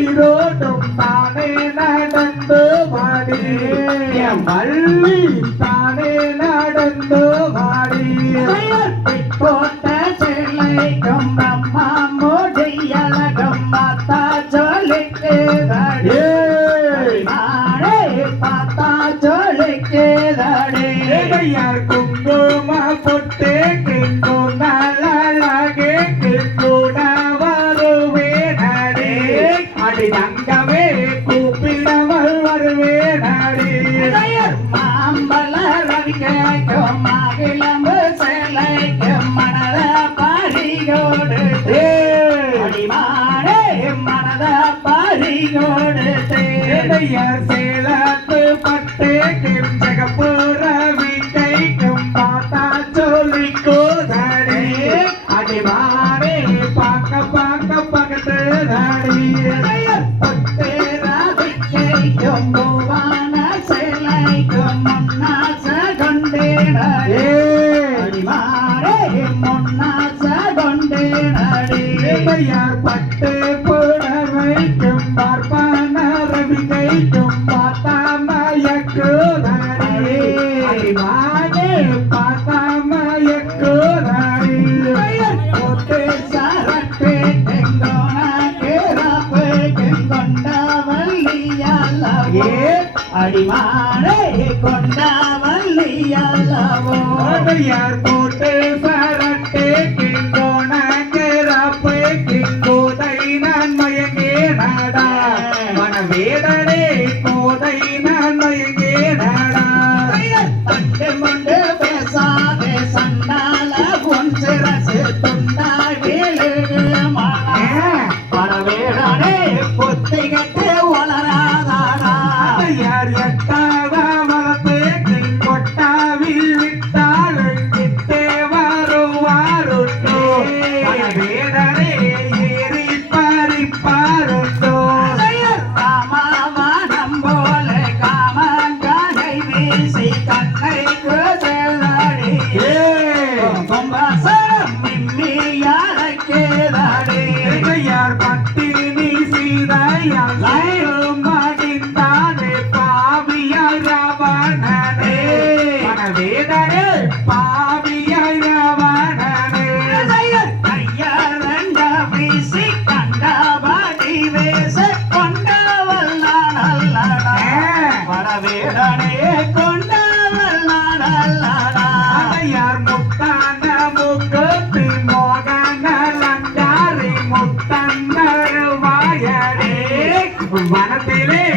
ஈரோடும் தானே நடந்து வாடி வள்ளி தானே நடந்து வாடி போட்ட சிலைக்கும் அம்மா முடியலகும் பார்த்தா சொல்லிக்கு பார்த்தா சொல்லிக்கு யார் குங்கும பொட்டு கிங்கும் நல்லழகே கிங்கூட வருவேனே அடி தங்கவே கூப்பிடவள் வருவேனே மாம்பழ ரவிக்கும் மகிழம்பு சிலைக்கும் மனத பறிகோடு அடிமாடே மனத பறிகோடு சேலத்து பட்டு கிஞ்சகப்பு ரவி கைக்கும் பார்த்தா சொல்லிக்கோதடி அடிமாடே பார்க்க பார்க்க பக்கத்து தாடி பட்டு ரவிக்கும் பூவான சிலைக்கும் முன்னாச கொண்டேனே அடிமாடே முன்னாச கொண்டேனே யார் பட்டு புடவைக்கும் பார்ப்பான ரவி கைக்கும் பார்த்தா மயக்குதடி அடிமாடே பார்த்தா மயக்குதடி போட்டு சரட்டு தெங்கோன கேரப்பு கொண்ட வள்ளியல்லவோ அடிமாடே கொண்ட வள்ளியல்லவோ யார் போட்டு சரட்டு கிங்கோன கிராப்பு கிங்கோதை நான் மயங்கே நாடா மனவேதனே கோதை நான் மயங்கே நாடா தட்டு கொண்டு பேசாதே சண்டால பொன் சிரசு துண்டா வீழுமா படவேடனே பொத்திகட்டு வளராதாரா யார் எட்டாத வளர்த்து கொட்டாவில் விட்டால் கிட்டே வருவாருட்டோ மனவேதனே ஏறி பறிப்பாருட்டோ ராமாவனம் போல காமங்கனை வீசி கண்ணை குதலடி கும்பசரம் மிம்மி யாரைக்கேதடி யார் பட்டினி சீதையும் மடிந்தானே பாவியாய் ராவணனே மனவேதனே பாவியாய் ராவணனே கையரண்ட வீசி கண்டபடி வேச கொண்டவள் நானல்லடா வடவேடனே கொண்டவள் நானல்லடா யார் முத்தான முகத்தி மோகன லங்காரி முத்தன்னருவாயடே வனத்திலே